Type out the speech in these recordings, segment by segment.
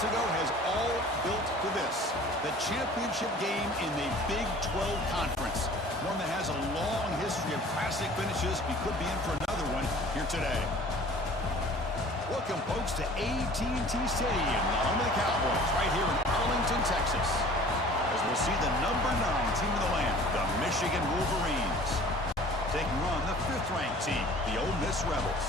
months ago has all built for this. The championship game in the Big 12 Conference. One that has a long history of classic finishes. We could be in for another one here today. Welcome, folks, to AT&T Stadium, the home of the Cowboys, right here in Arlington, Texas. As we'll see the number 9 team in the land, the Michigan Wolverines, taking on the 5th-ranked team, the Ole Miss Rebels.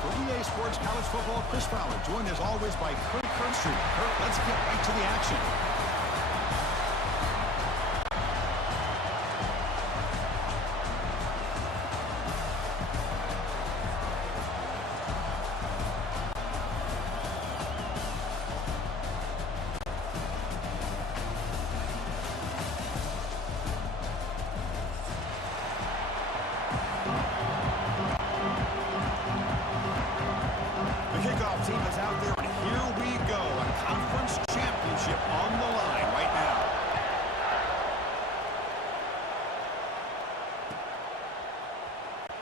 For EA Sports College Football, Chris Fowler, joined as always by Kurt Kirkstreet. Kurt, let's get right to the action. Team is out there, and here we go. A conference championship on the line right now.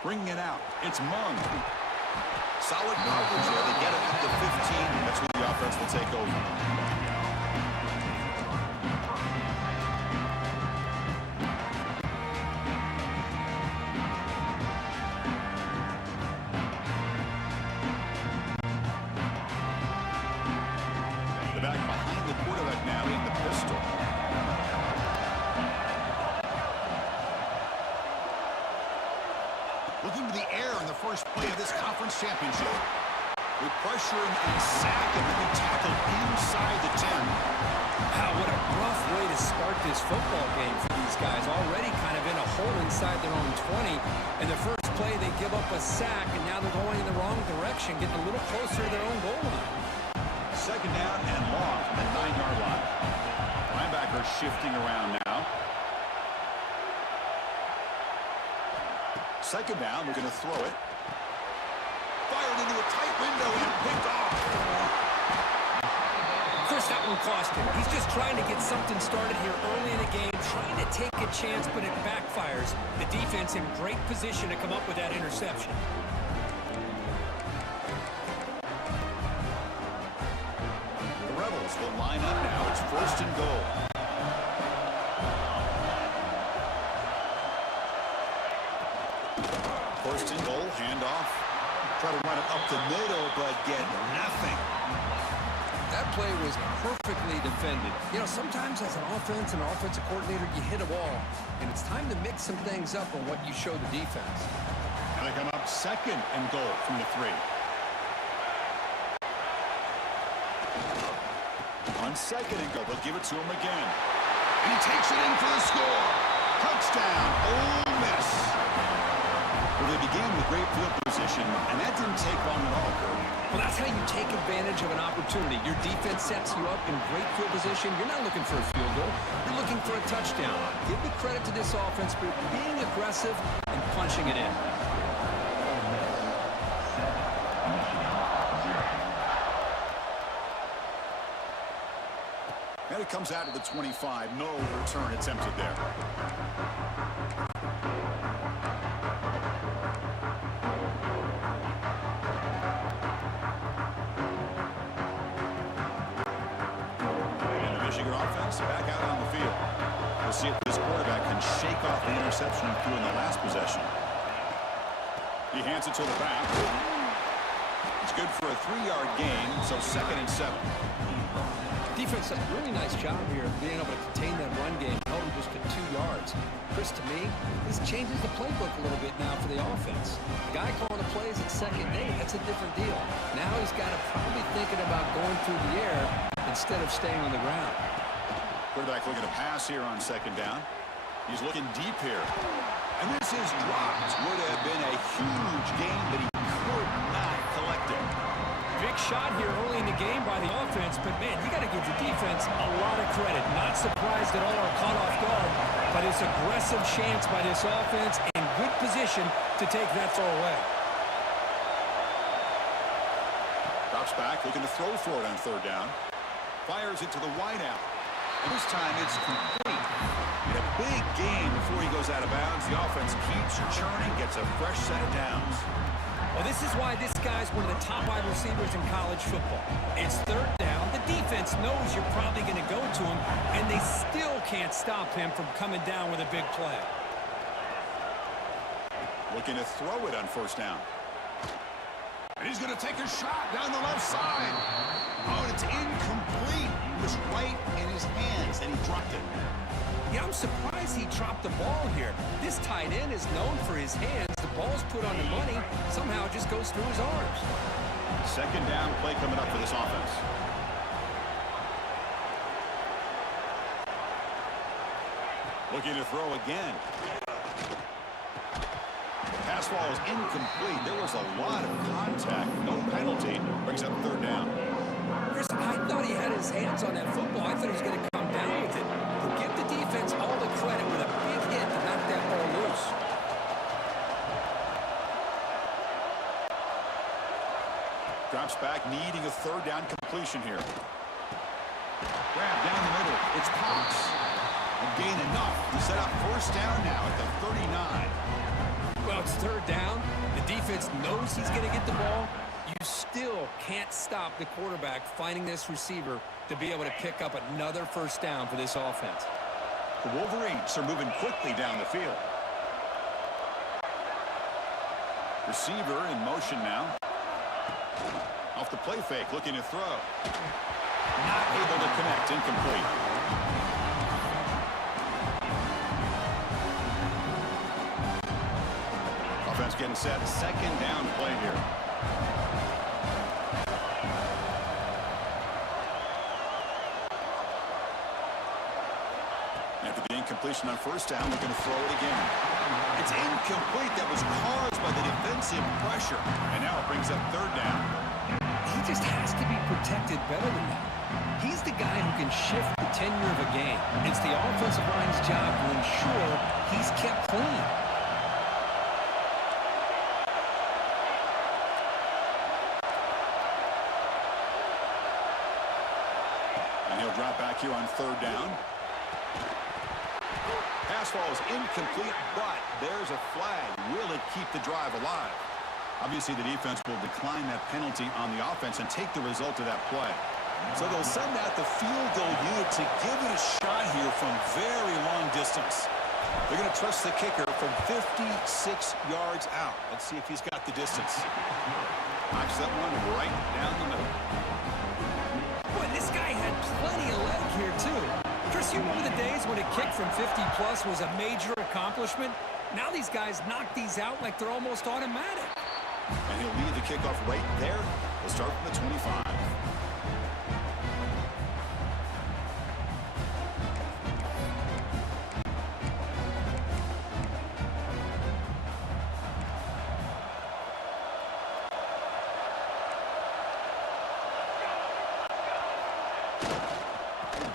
Bringing it out. It's Mung. Solid coverage there. They get it up to 15. That's where the offense will take over. Back behind the quarterback now in the pistol. Looking to the air in the first play of this conference championship. With pressure and sack, and then tackled inside the 10. Wow, what a rough way to start this football game for these guys. Already kind of in a hole inside their own 20. And the first play, they give up a sack, and now they're going in the wrong direction, getting a little closer to their own goal line. Second down and long from the 9-yard line. Linebacker shifting around now. Second down, we're going to throw it. Fired into a tight window and picked off. Chris, that one cost him. He's just trying to get something started here early in the game, trying to take a chance, but it backfires. The defense in great position to come up with that interception. Will line up now. It's first and goal. First and goal, handoff. Try to run it up the middle, but get nothing. That play was perfectly defended. You know, sometimes as an offensive coordinator, you hit a wall, and it's time to mix some things up on what you show the defense. And they come up second and goal from the 3. On second and goal, they'll give it to him again. And he takes it in for the score. Touchdown, Ole Miss. Well, they began with great field position, and that didn't take long at all, Kurt. Well, that's how you take advantage of an opportunity. Your defense sets you up in great field position. You're not looking for a field goal. You're looking for a touchdown. Give the credit to this offense for being aggressive and punching it in. And it comes out of the 25. No return attempted there. And the Michigan offense back out on the field. We'll see if this quarterback can shake off the interception he threw in the last possession. He hands it to the back. It's good for a 3-yard gain, so 2nd and 7. Defense does a really nice job here of being able to contain that run game, held him just to 2 yards. Chris, to me, this changes the playbook a little bit now for the offense. The guy calling the plays at 2nd and 8, that's a different deal. Now he's got to probably thinking about going through the air instead of staying on the ground. Quarterback looking to pass here on 2nd down. He's looking deep here. And this is dropped. Would have been a huge gain, but he could not collect it. Big shot here early in the game by the offense, but man, you got to give the defense a lot of credit. Not surprised at all or caught off guard, but it's aggressive chance by this offense in good position to take that throw away. Drops back, looking to throw for it on 3rd down. Fires it to the wideout. And this time it's complete. In a big game before he goes out of bounds, the offense keeps churning, gets a fresh set of downs. Well, Well, this is why this guy's one of the top wide receivers in college football. It's third down. The defense knows you're probably going to go to him, and they still can't stop him from coming down with a big play. Looking to throw it on first down. And he's going to take a shot down the left side. Oh, and it's incomplete. It was right in his hands, and he dropped it. Yeah, I'm surprised he dropped the ball here. This tight end is known for his hands. The ball's put on the money. Somehow it just goes through his arms. Second down play coming up for this offense. Looking to throw again. Pass ball is incomplete. There was a lot of contact. No penalty. Brings up third down. Chris, I thought he had his hands on that football. I thought he was going to come down with it. But give the defense all the credit with a big hit to knock that ball loose. Drops back, needing a third down completion here. Grab down the middle. It's Cox. And gain enough to set up first down now at the 39. Well, it's third down. The defense knows he's going to get the ball. You still can't stop the quarterback finding this receiver to be able to pick up another first down for this offense. The Wolverines are moving quickly down the field. Receiver in motion now. Off the play fake, looking to throw. Not able to connect, incomplete. Offense getting set, second down play here. After the incompletion on first down, they're going to throw it again. It's incomplete. That was caused by the defensive pressure. And now it brings up third down. He just has to be protected better than that. He's the guy who can shift the tenure of a game. It's the offensive line's job to ensure he's kept clean. And he'll drop back here on third down. Pass ball is incomplete, but there's a flag. Will it keep the drive alive? Obviously, the defense will decline that penalty on the offense and take the result of that play. So they'll send out the field goal unit to give it a shot here from very long distance. They're going to trust the kicker from 56 yards out. Let's see if he's got the distance. Knocks that one right down the middle. Boy, this guy had plenty of leg here, too. Chris, you remember the days when a kick from 50-plus was a major accomplishment? Now these guys knock these out like they're almost automatic. And he'll lead the kickoff right there. He'll start from the 25.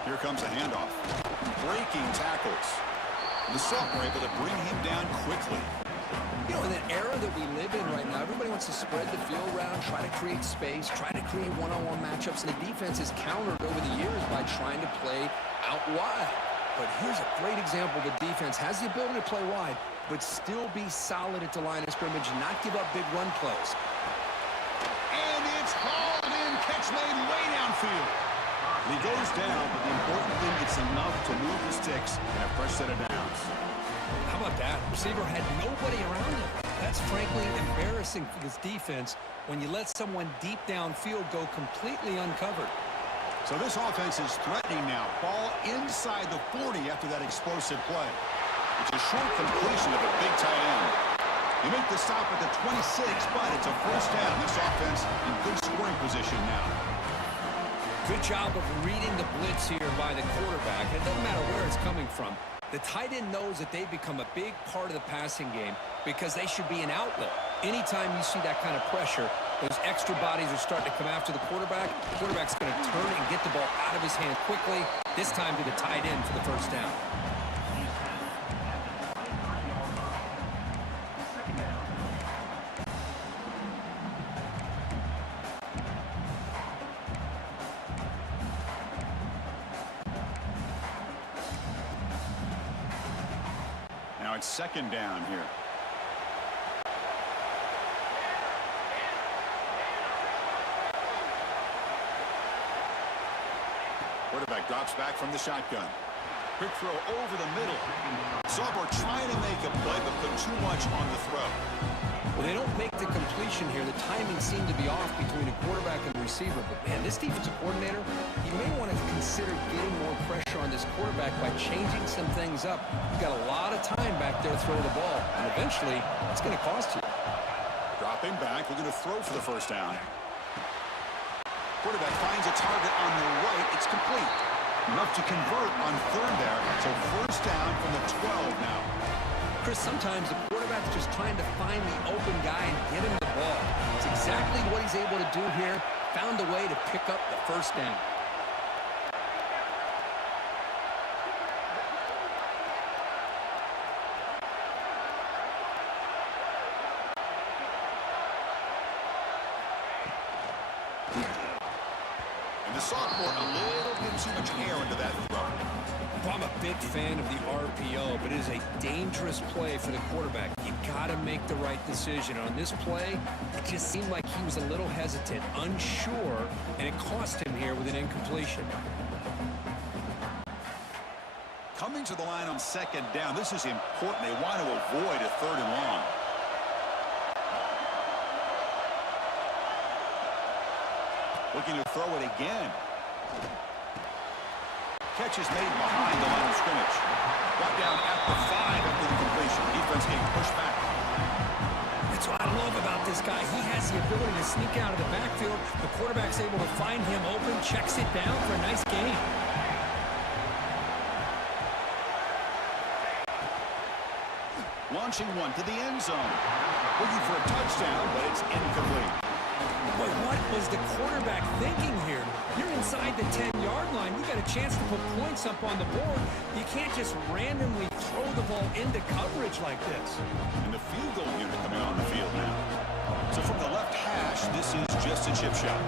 Here comes a handoff. Breaking tackles. The Salt were able to bring him down quickly. You know, in the era that we live in right now, everybody wants to spread the field around, try to create space, try to create one-on-one matchups, and the defense has countered over the years by trying to play out wide. But here's a great example. The defense has the ability to play wide, but still be solid at the line of scrimmage and not give up big run plays. And it's hauled in. Catch made way downfield. He goes down, but the important thing, it's enough to move the sticks and a fresh set of downs. How about that? Receiver had nobody around him. That's frankly embarrassing for this defense when you let someone deep downfield go completely uncovered. So this offense is threatening now. Ball inside the 40 after that explosive play. It's a short completion of a big tight end. You make the stop at the 26, but it's a first down. This offense in good scoring position now. Good job of reading the blitz here by the quarterback. It doesn't matter where it's coming from. The tight end knows that they've become a big part of the passing game because they should be an outlet. Anytime you see that kind of pressure, those extra bodies are starting to come after the quarterback. The quarterback's going to turn and get the ball out of his hand quickly, this time to the tight end for the first down. Now it's second down here. Quarterback drops back from the shotgun. Quick throw over the middle. Sauber trying to make a play, but put too much on the throw. Well, they don't make the completion here. The timing seemed to be off between the quarterback and the receiver. But, man, this defensive coordinator, he may want to consider getting more pressure on this quarterback by changing some things up. You've got a lot of time back there to throw the ball, and eventually it's going to cost you. Dropping back, looking to throw for the first down. Quarterback finds a target on the right. It's complete. Enough to convert on third there. So first down from the 12 now. Chris, sometimes the quarterback's just trying to find the open guy and get him the ball. It's exactly what he's able to do here. Found a way to pick up the first down. And the sophomore, a little bit too much air into that throw. I'm a big fan of the RPO, but it is a dangerous play for the quarterback. You got to make the right decision. On this play, it just seemed like he was a little hesitant, unsure, and it cost him here with an incompletion. Coming to the line on second down, this is important. They want to avoid a third and long. Looking to throw it again. Catch is made behind the line of scrimmage. Brought down at the 5 after the completion. Defense getting pushed back. That's what I love about this guy. He has the ability to sneak out of the backfield. The quarterback's able to find him open, checks it down for a nice gain. Launching one to the end zone. Looking for a touchdown, but it's incomplete. Boy, what was the quarterback thinking here? You're inside the 10-yard line. You got a chance to put points up on the board. You can't just randomly throw the ball into coverage like this. And the field goal unit coming on the field now. So from the left hash, this is just a chip shot.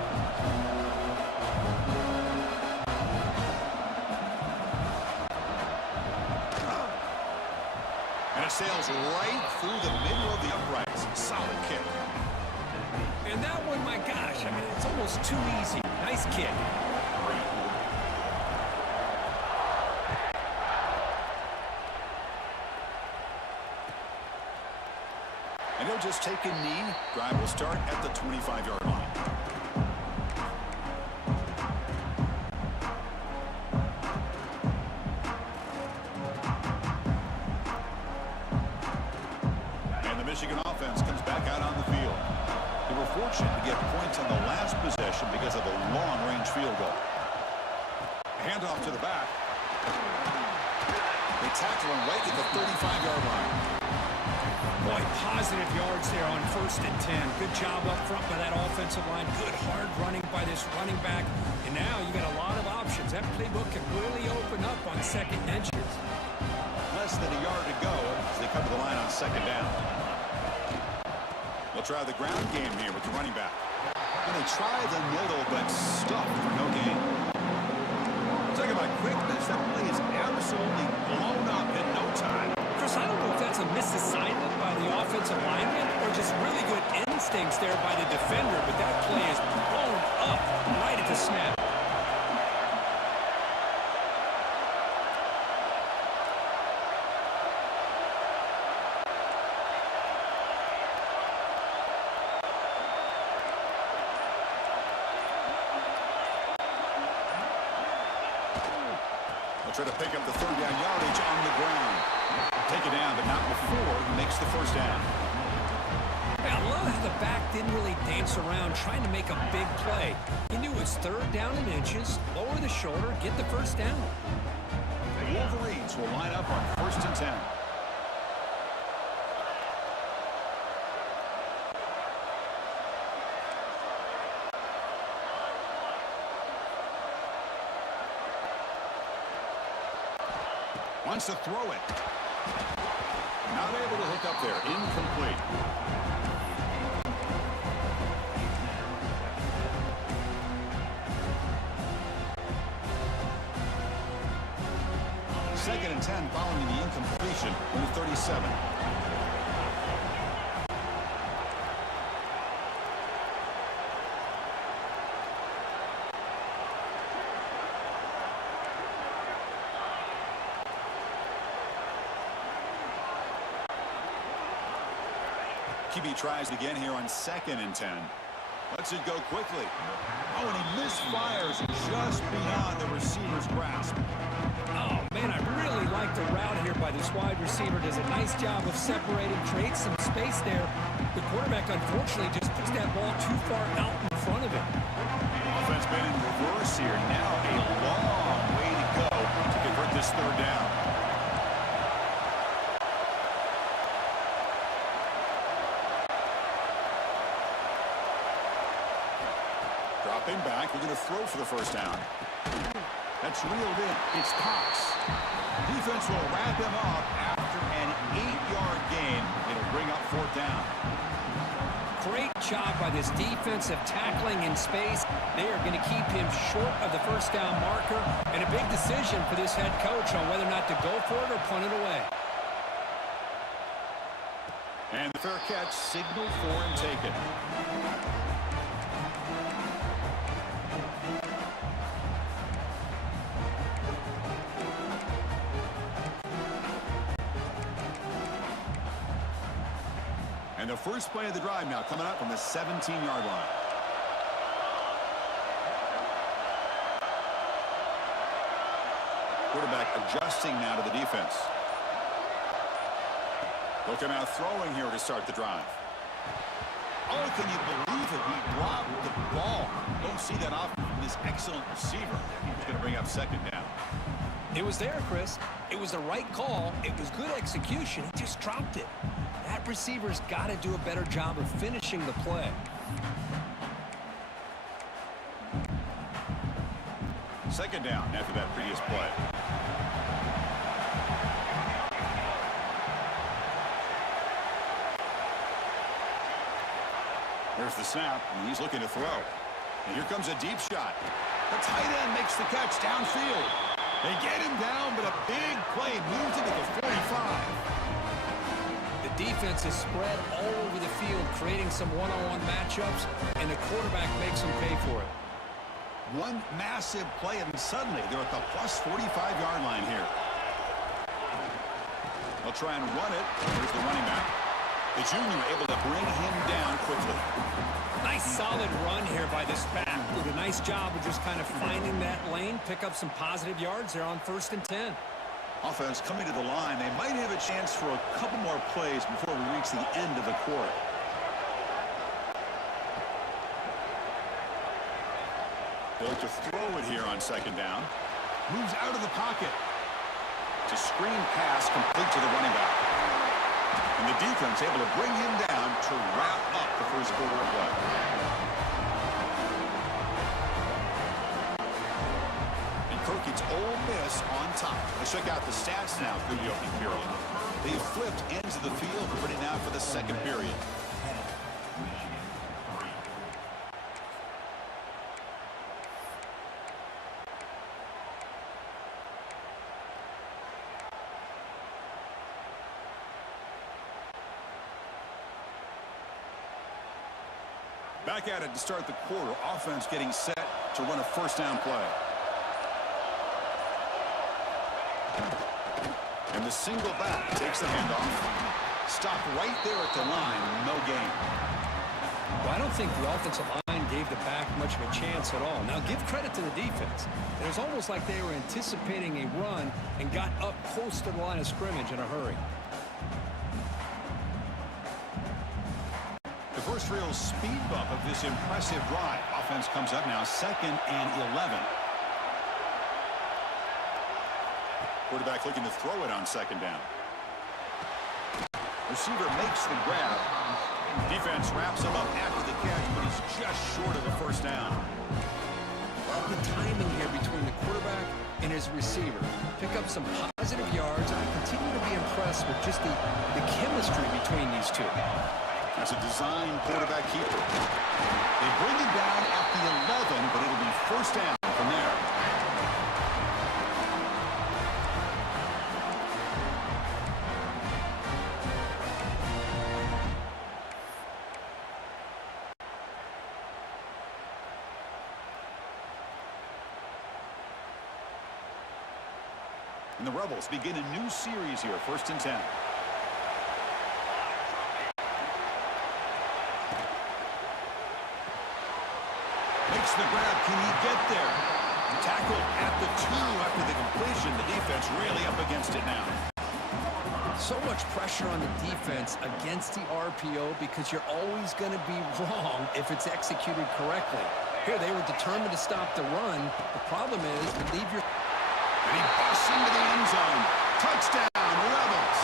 And it sails right through the middle of the uprights. Solid kick. And that one, my gosh, I mean, it's almost too easy. Nice kick. And he'll just take a knee. Drive will start at the 25-yard line. And the Michigan offense comes back out on the field. They were fortunate to get points on the last possession because of a long-range field goal. Handoff to the back. They tackle him right at the 35-yard line. Boy, positive yards there on 1st and 10. Good job up front by that offensive line. Good hard running by this running back. And now you got a lot of options. That playbook can really open up on second and inches. Less than a yard to go as they come to the line on second down. They'll try the ground game here with the running back. And they try the middle, but stuffed for no gain. Talk about quickness. That play is absolutely blown up in no time. Chris, I don't know if that's a misassignment by the offensive lineman or just really good instincts there by the defender, but that play is blown up right at the snap. Try to pick up the third down yardage on the ground. Take it down, but not before he makes the first down. I love how the back didn't really dance around trying to make a big play. He knew it was third down in inches, lower the shoulder, get the first down. The Wolverines will line up on 1st and 10. Wants to throw it. Not able to hook up there. Incomplete. Second and 10 following the incompletion from the 37. QB tries again here on 2nd and 10. Lets it go quickly. Oh, and he misfires just beyond the receiver's grasp. Oh, man, I really like the route here by this wide receiver. Does a nice job of separating, creates some space there. The quarterback, unfortunately, just puts that ball too far out in front of him. Offense been in reverse here. Now a long way to go to convert this 3rd down. Dropping back, we're going to throw for the 1st down. That's reeled in. It's Cox. Defense will wrap him up after an 8-yard gain. It'll bring up 4th down. Great job by this defensive tackling in space. They are going to keep him short of the 1st down marker. And a big decision for this head coach on whether or not to go for it or punt it away. And the fair catch signaled for and taken. And the first play of the drive now coming up from the 17-yard line. Quarterback adjusting now to the defense. Looking out throwing here to start the drive. Oh, can you believe it? He dropped the ball. Don't see that often from this excellent receiver. He's going to bring up 2nd down. It was there, Chris. It was the right call. It was good execution. He just dropped it. That receiver's got to do a better job of finishing the play. Second down after that previous play. There's the snap, and he's looking to throw. And here comes a deep shot. The tight end makes the catch downfield. They get him down, but a big play moves it to the 45. The defense is spread all over the field, creating some one-on-one matchups, and the quarterback makes them pay for it. One massive play, and suddenly they're at the plus 45-yard line here. They'll try and run it. Here's the running back. The junior able to bring him down quickly. Nice solid run here by this back. Did a nice job of just kind of finding that lane, pick up some positive yards there on 1st and 10. Offense coming to the line. They might have a chance for a couple more plays before we reach the end of the quarter. Built to throw it here on 2nd down. Moves out of the pocket. To screen pass complete to the running back. And the defense able to bring him down to wrap up the 1st quarter of play. And Kirk gets Ole Miss on top. Let's check out the stats now through the opening period. They flipped ends of the field. We're ready now for the 2nd period. Back at it to start the quarter. Offense getting set to run a 1st down play. And the single back takes the handoff. Stopped right there at the line. No gain. Well, I don't think the offensive line gave the back much of a chance at all. Now, give credit to the defense. It was almost like they were anticipating a run and got up close to the line of scrimmage in a hurry. The first real speed bump of this impressive drive. Offense comes up now 2nd and 11. Quarterback looking to throw it on 2nd down. Receiver makes the grab. Defense wraps him up after the catch, but he's just short of the 1st down. The timing here between the quarterback and his receiver. Pick up some positive yards, and I continue to be impressed with just the chemistry between these two. As a design quarterback keeper. They bring him down at the 11, but it'll be 1st down from there. And the Rebels begin a new series here, 1st and 10. Makes the grab. Can he get there? Tackle at the 2 after the completion. The defense really up against it now. So much pressure on the defense against the RPO because you're always going to be wrong if it's executed correctly. Here, they were determined to stop the run. The problem is, you leave your... And he busts into the end zone. Touchdown, Rebels.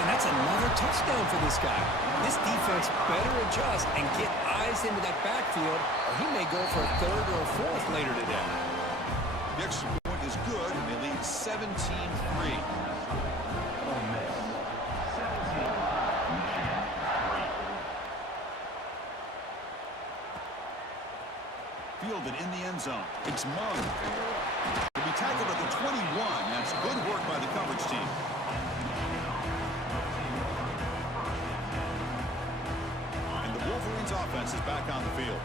And that's another touchdown for this guy. This defense better adjust and get eyes into that backfield, or he may go for a 3rd or a 4th later today. The extra point is good, and they lead 17-3. Fielded in the end zone. It's Mung. To be tackled at the 21. That's good work by the coverage team. And the Wolverines offense is back on the field.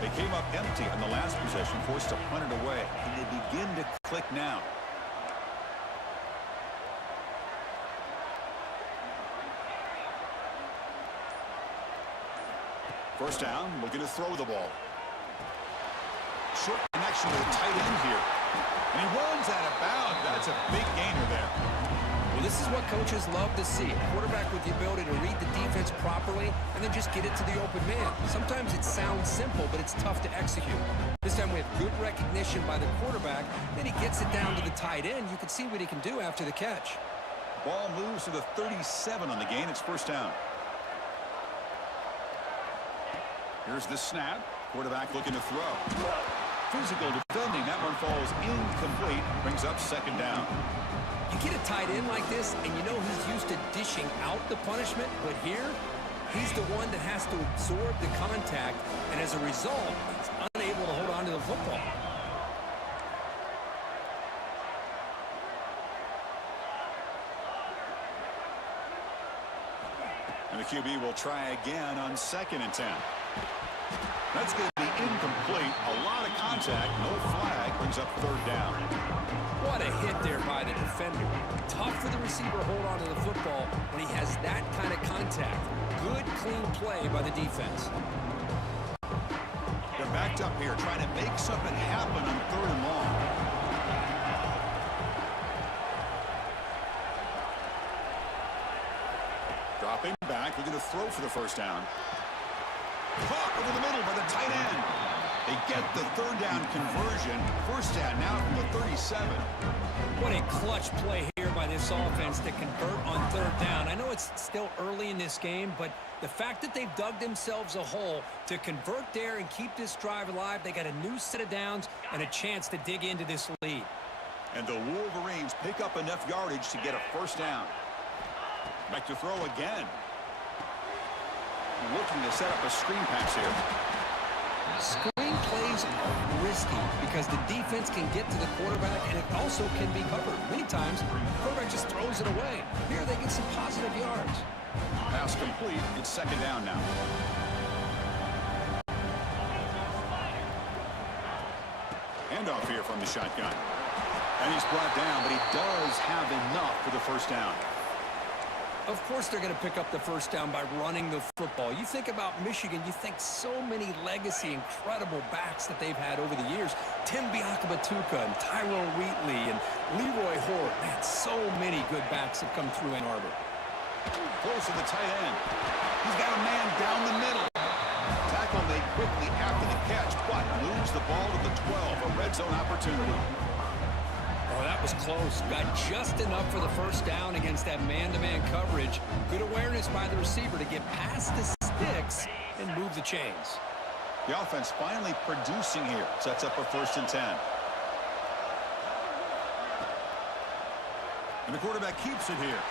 They came up empty on the last possession, forced to punt it away. And they begin to click now. First down, looking to throw the ball. Short connection to the tight end here. And he runs out of bounds. That's a big gainer there. Well, this is what coaches love to see. A quarterback with the ability to read the defense properly and then just get it to the open man. Sometimes it sounds simple, but it's tough to execute. This time we have good recognition by the quarterback. Then he gets it down to the tight end. You can see what he can do after the catch. Ball moves to the 37 on the gain. It's first down. Here's the snap. Quarterback looking to throw. Physical defending. That one falls incomplete. Brings up second down. You get a tight end like this, and you know he's used to dishing out the punishment, but here, he's the one that has to absorb the contact, and as a result, he's unable to hold on to the football. And the QB will try again on 2nd and 10. That's going to be incomplete. A lot of contact. No flag. Brings up 3rd down. What a hit there by the defender. Tough for the receiver to hold on to the football when he has that kind of contact. Good, clean play by the defense. They're backed up here trying to make something happen on 3rd and long. Dropping back. Looking to throw for the first down. Caught over the middle by the tight end. They get the 3rd down conversion. First down now from the 37. What a clutch play here by this offense to convert on 3rd down. I know it's still early in this game, but the fact that they've dug themselves a hole to convert there and keep this drive alive, they got a new set of downs and a chance to dig into this lead. And the Wolverines pick up enough yardage to get a first down. Back to throw again. Looking to set up a screen pass here. Screen plays are risky because the defense can get to the quarterback and it also can be covered. Many times, the quarterback just throws it away. Here they get some positive yards. Pass complete. It's 2nd down now. Handoff here from the shotgun. And he's brought down, but he does have enough for the first down. Of course they're going to pick up the first down by running the football. You think about Michigan, you think so many legacy, incredible backs that they've had over the years. Tim Biakabatuka and Tyrone Wheatley and Leroy Hort. Man, so many good backs have come through Ann Arbor. Close to the tight end. He's got a man down the middle. Tackle made quickly after the catch, but moves the ball to the 12. A red zone opportunity. Oh, that was close. Got just enough for the first down against that man-to-man coverage. Good awareness by the receiver to get past the sticks and move the chains. The offense finally producing here. Sets up a 1st and 10. And the quarterback keeps it here.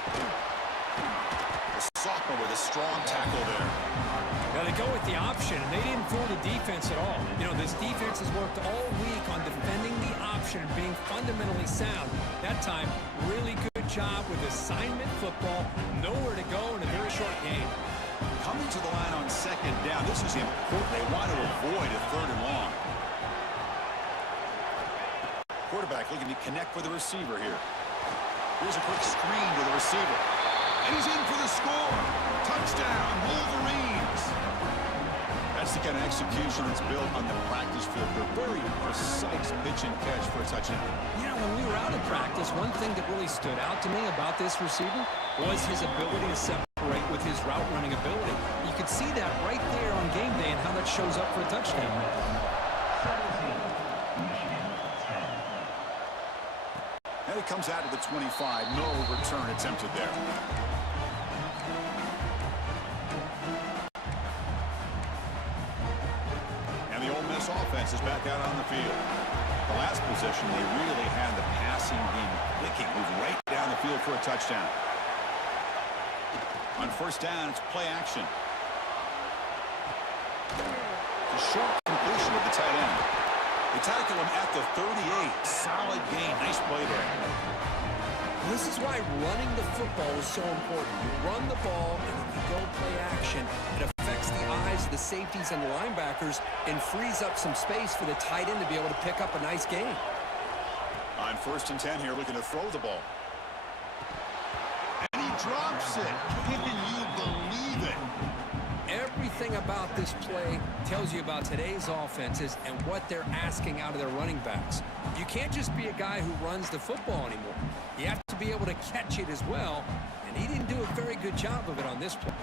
The sophomore with a strong tackle there. Now they go with the option, and they didn't fool the defense at all. You know, this defense has worked all week on defending the option and being fundamentally sound. That time, really good job with assignment football. Nowhere to go in a very short game. Coming to the line on 2nd down. This is important. They want to avoid a 3rd and long. Quarterback looking to connect with the receiver here. Here's a quick screen to the receiver. And he's in for the score. Touchdown, Wolverines. That's the kind of execution that's built on the practice field. A very precise pitch and catch for a touchdown. Yeah, when we were out of practice, one thing that really stood out to me about this receiver was his ability to separate with his route running ability. You could see that right there on game day and how that shows up for a touchdown. And it comes out to the 25. No return attempted there. And the Ole Miss offense is back out on the field. The last possession, they really had the passing game clicking. Moved right down the field for a touchdown. On first down, it's play action. A short completion of the tight end. They tackle him at the 38. Solid gain. Nice play there. This is why running the football is so important. You run the ball, and then you go play action. It affects the eyes of the safeties and the linebackers and frees up some space for the tight end to be able to pick up a nice gain. On first and 10 here, looking to throw the ball. And he drops it. Can you believe it? Everything about this play tells you about today's offenses and what they're asking out of their running backs. You can't just be a guy who runs the football anymore. You have to be able to catch it as well, and he didn't do a very good job of it on this play.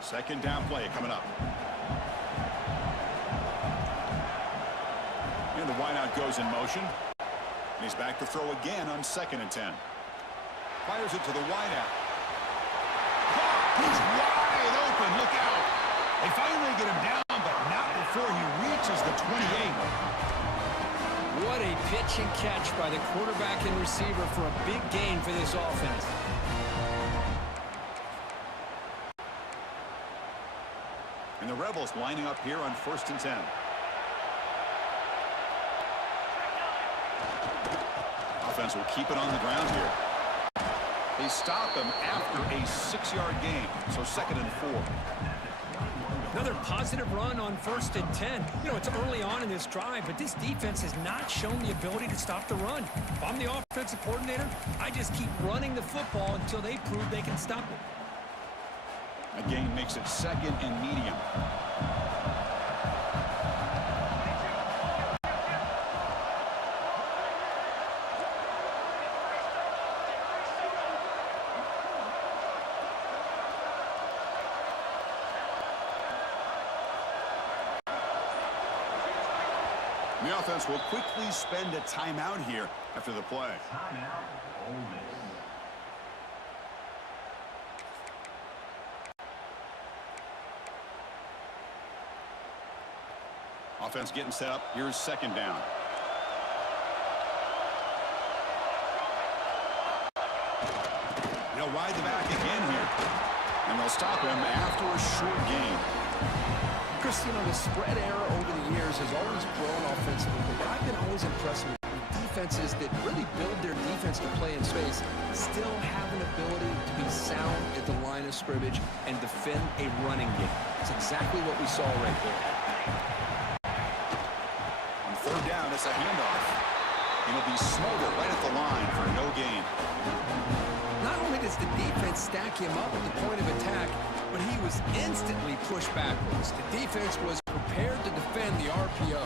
Second down play coming up. And the wideout goes in motion. And he's back to throw again on second and 10. Fires it to the wideout. He's wide open. Look out. They finally get him down, but not before he reaches the 28. What a pitch and catch by the quarterback and receiver for a big gain for this offense. And the Rebels lining up here on first and 10. Offense will keep it on the ground here. They stop him after a 6-yard gain, so second and 4. Another positive run on first and 10. You know, it's early on in this drive, but this defense has not shown the ability to stop the run. If I'm the offensive coordinator, I just keep running the football until they prove they can stop it. A gain makes it second and medium. The offense will quickly spend a timeout here after the play. Offense getting set up. Here's second down. They'll ride the back again here. And they'll stop him after a short gain. Chris, you know, the spread error over the years has always grown offensively, but I've been always impressed with defenses that really build their defense to play in space, still have an ability to be sound at the line of scrimmage and defend a running game. It's exactly what we saw right there. On third down, it's a handoff. It'll be smothered right at the line for no gain. Not only does the defense stack him up at the point of attack, but he was instantly pushed backwards. The defense was prepared to defend the RPO.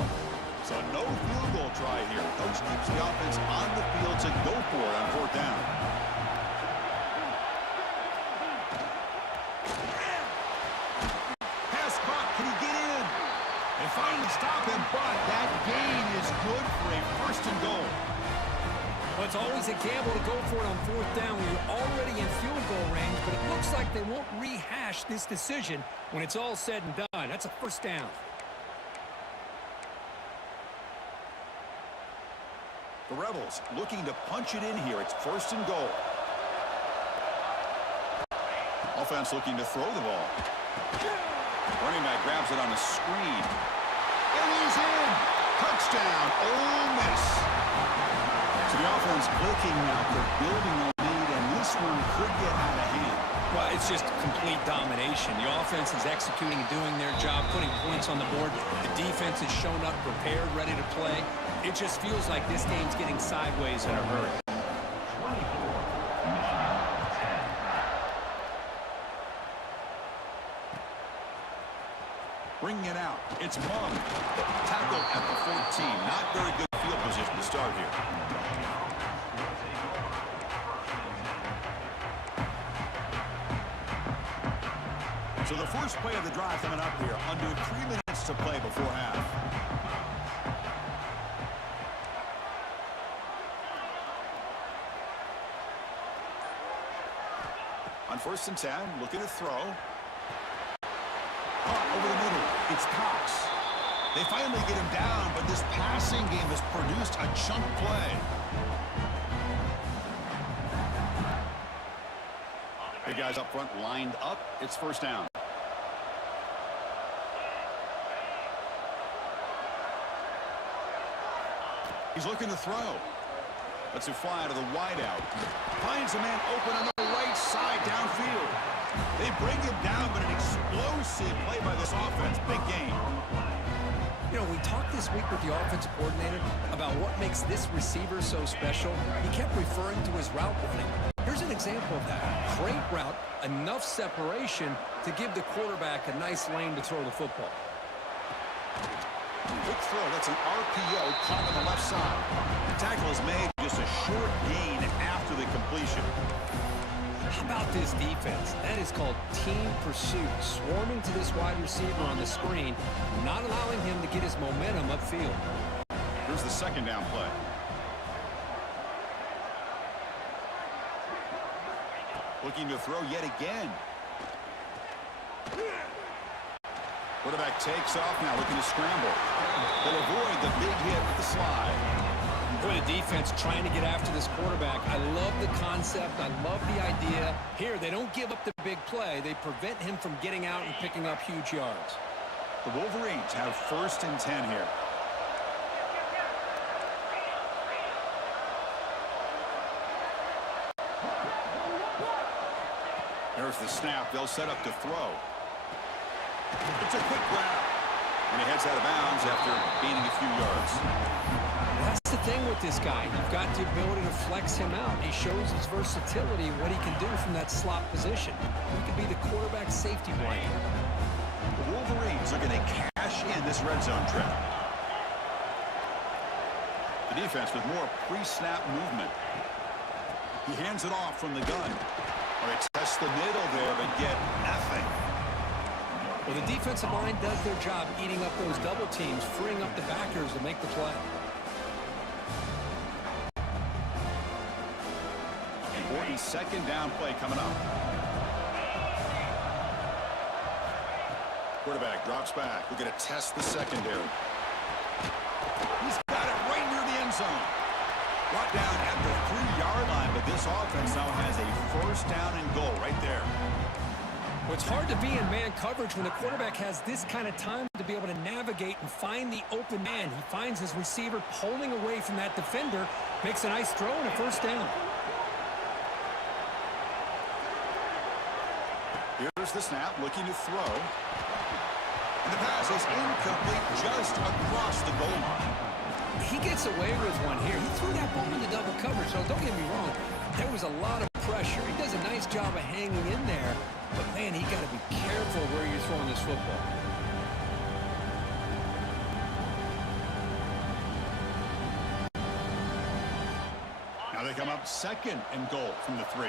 So no field goal try here. Coach keeps the offense on the field to go for it on fourth down. Pass caught. Can he get in? They finally stop him, but that gain is good for a first and goal. Well, it's always a gamble to go for it on fourth down when you're already in field goal range, but it looks like they won't rehash this decision when it's all said and done. That's a first down. The Rebels looking to punch it in here. It's first and goal. Offense looking to throw the ball. Running back grabs it on a screen. And he's in. Touchdown, Ole Miss. So the offense clicking now. They're building a lead, and this one could get out of hand. Well, it's just complete domination. The offense is executing and doing their job, putting points on the board. The defense has shown up prepared, ready to play. It just feels like this game's getting sideways in a hurry. Bringing it out. It's Mung. Tackled at the 14. Not very good field position to start here. So the first play of the drive coming up here. Under 3 minutes to play before half. On 1st and 10, looking to throw. Over the middle, it's Cox. They finally get him down, but this passing game has produced a chunk play. The guys up front lined up. It's 1st down. He's looking to throw. Lets it fly to the wideout. Finds a man open on the right side downfield. They bring him down, but an explosive play by this offense. Big game. You know, we talked this week with the offensive coordinator about what makes this receiver so special. He kept referring to his route running. Here's an example of that. Great route, enough separation to give the quarterback a nice lane to throw the football. Quick throw. That's an RPO caught on the left side. The tackle is made just a short gain after the completion. How about this defense? That is called team pursuit. Swarming to this wide receiver on the screen, not allowing him to get his momentum upfield. Here's the 2nd down play. Looking to throw yet again. Quarterback takes off now, looking to scramble. They'll avoid the big hit with the slide. Boy, the defense trying to get after this quarterback. I love the concept. I love the idea. Here, they don't give up the big play. They prevent him from getting out and picking up huge yards. The Wolverines have 1st and 10 here. There's the snap. They'll set up to throw. It's a quick grab. And he heads out of bounds after gaining a few yards. That's the thing with this guy. You've got the ability to flex him out. He shows his versatility, what he can do from that slot position. He could be the quarterback safety blanket. The Wolverines are going to cash in this red zone trip. The defense with more pre-snap movement. He hands it off from the gun. All right, test the middle there, but get nothing. Well, the defensive line does their job eating up those double teams, freeing up the backers to make the play. Important 2nd down play coming up. Quarterback drops back. We're going to test the secondary. He's got it right near the end zone. Brought down at the 3-yard line, but this offense now has a 1st down and goal right there. Well, it's hard to be in man coverage when the quarterback has this kind of time to be able to navigate and find the open man. He finds his receiver pulling away from that defender, makes a nice throw and a 1st down. Here's the snap, looking to throw. And the pass is incomplete just across the goal line. He gets away with one here. He threw that ball into double coverage, so don't get me wrong. There was a lot of pressure. He does a nice job of hanging in there. But, man, he got to be careful where you're throwing this football. Now they come up 2nd and goal from the 3.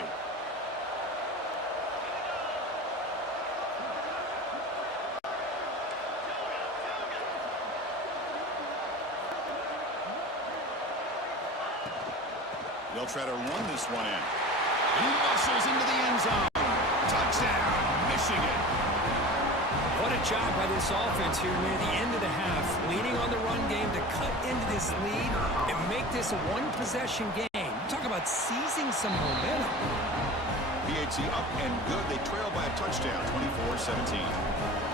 They'll try to run this one in. He muscles into the end zone. Touchdown, Michigan. What a job by this offense here near the end of the half. Leaning on the run game to cut into this lead and make this a one-possession game. Talk about seizing some momentum. PAT up and good. They trail by a touchdown, 24-17.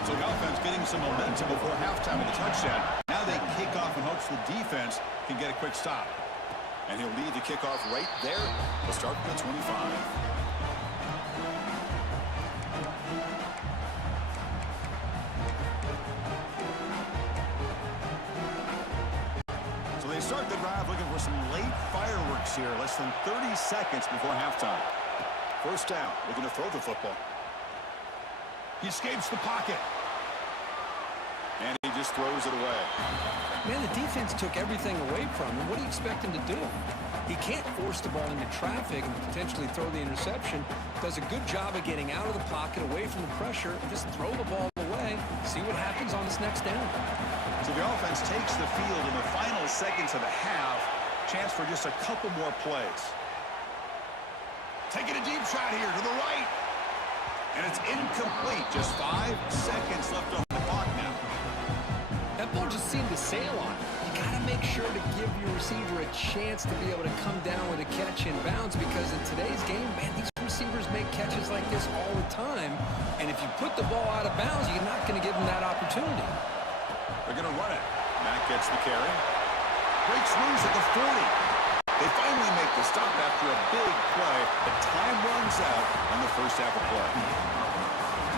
So the offense getting some momentum before halftime with a touchdown. Now they kick off in hopes the defense can get a quick stop. And he'll lead the kickoff right there. We'll start from the 25. So they start the drive looking for some late fireworks here. Less than 30 seconds before halftime. 1st down, looking to throw the football. He escapes the pocket. just throws it away. Man, the defense took everything away from him. What do you expect him to do? He can't force the ball into traffic and potentially throw the interception. Does a good job of getting out of the pocket, away from the pressure, and just throw the ball away. See what happens on this next down. So the offense takes the field in the final seconds of the half. Chance for just a couple more plays. Taking a deep shot here to the right. And it's incomplete. Just 5 seconds left on the clock now. That ball just seemed to sail on it. You got to make sure to give your receiver a chance to be able to come down with a catch in bounds, because in today's game, man, these receivers make catches like this all the time. And if you put the ball out of bounds, you're not going to give them that opportunity. They're going to run it. Mack gets the carry. Breaks loose at the 40. They finally make the stop after a big play. The time runs out on the first half of play.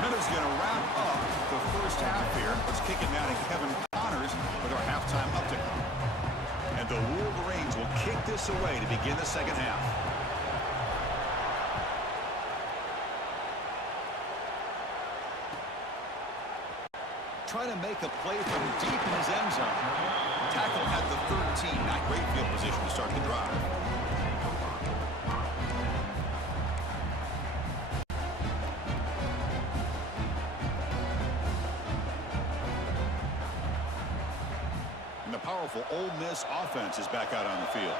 Minutes going to wrap up the first half here. Let's kick it now to Kevin Connors with our halftime update. And the Wolverines will kick this away to begin the second half. Trying to make a play from deep in his end zone. Tackle at the 13. Not great field position to start the drive. And the powerful Ole Miss offense is back out on the field.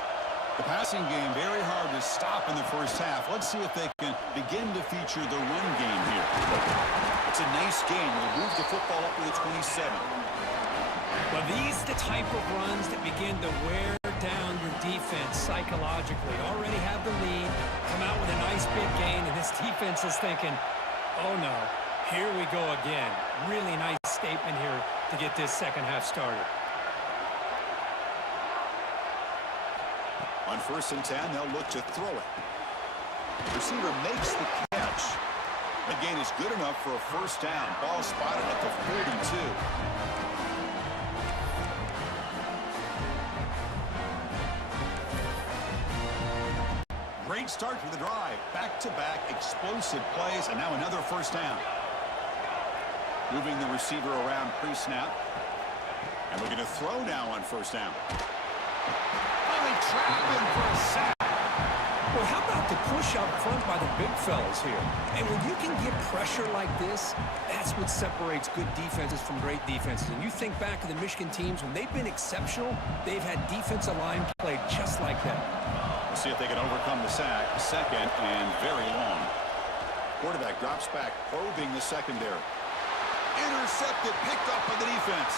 The passing game very hard to stop in the first half. Let's see if they can begin to feature the run game here. It's a nice game. They'll move the football up to the 27. Well, these are the type of runs that begin to wear down your defense psychologically. Already have the lead, come out with a nice big gain, and this defense is thinking, oh no, here we go again. Really nice statement here to get this second half started. On 1st and 10, they'll look to throw it. Receiver makes the catch. The gain is good enough for a first down. Ball spotted at the 42. Great start to the drive. Back-to-back explosive plays, and now another first down. Moving the receiver around pre-snap. And looking to throw now on first down. Finally trapped him for a sack. Well, how about the push up front by the big fellas here? And when you can get pressure like this, that's what separates good defenses from great defenses. And you think back to the Michigan teams, when they've been exceptional, they've had defensive line played just like that. We'll see if they can overcome the sack. Second and very long. Quarterback drops back, probing the secondary. Intercepted, picked up by the defense.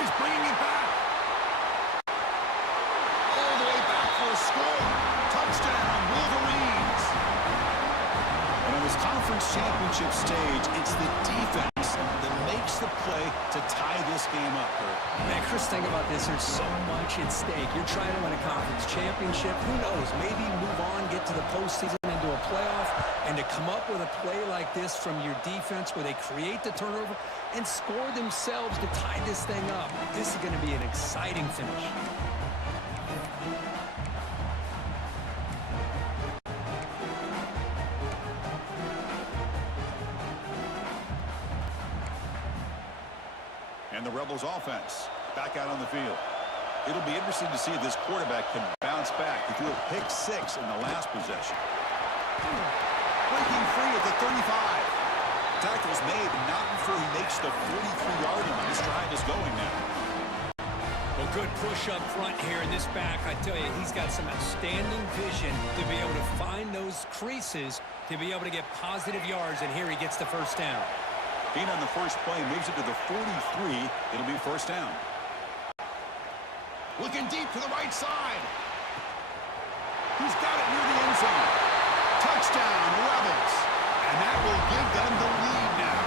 He's bringing it back. All the way back for a score. Touchdown, Wolverines. And on this conference championship stage, it's the defense that makes the play to tie this game up. Man, Chris, think about this. There's so much at stake. You're trying to win a conference championship. Who knows? Maybe move on, get to the postseason, into a playoff, and to come up with a play like this from your defense where they create the turnover and score themselves to tie this thing up. This is going to be an exciting finish. And the Rebels offense back out on the field. It'll be interesting to see if this quarterback can bounce back. He threw a pick 6 in the last possession. Breaking free at the 35. Tackle's made, not before he makes the 43-yard line. This drive is going now. Well, good push up front here in this back. I tell you, he's got some outstanding vision to be able to find those creases to be able to get positive yards, and here he gets the first down. Being on the first play, moves it to the 43. It'll be first down. Looking deep to the right side. He's got it near the end zone. Touchdown, Rebels. And that will give them the lead now.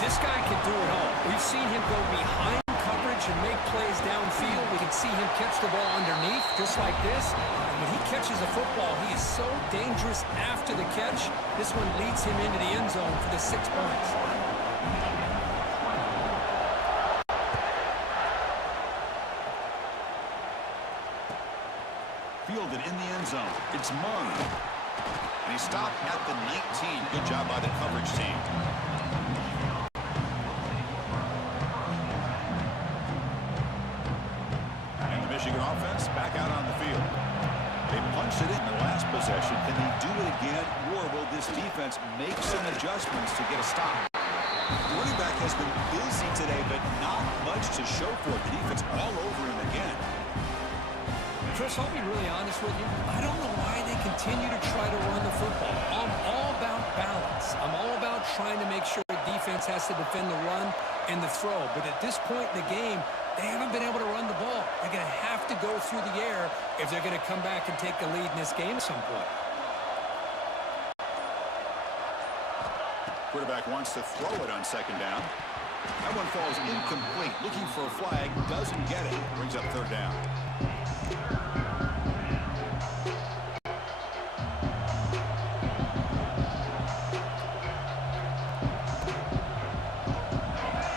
This guy can do it all. We've seen him go behind coverage and make plays downfield. We can see him catch the ball underneath, just like this. And when he catches a football, he is so dangerous after the catch. This one leads him into the end zone for the 6 points. Fielded in the end zone. It's Mung. And he stopped at the 19. Good job by the coverage team. again, or will this defense make some adjustments to get a stop? The running back has been busy today, but not much to show for it. The defense all over him again. Chris, I'll be really honest with you. I don't know why they continue to try to run the football. I'm all about balance. I'm all about trying to make sure the defense has to defend the run and the throw. But at this point in the game, they haven't been able to run the ball. They're going to have to go through the air if they're going to come back and take the lead in this game at some point. Quarterback wants to throw it on second down. That one falls incomplete. Looking for a flag, doesn't get it. Brings up third down.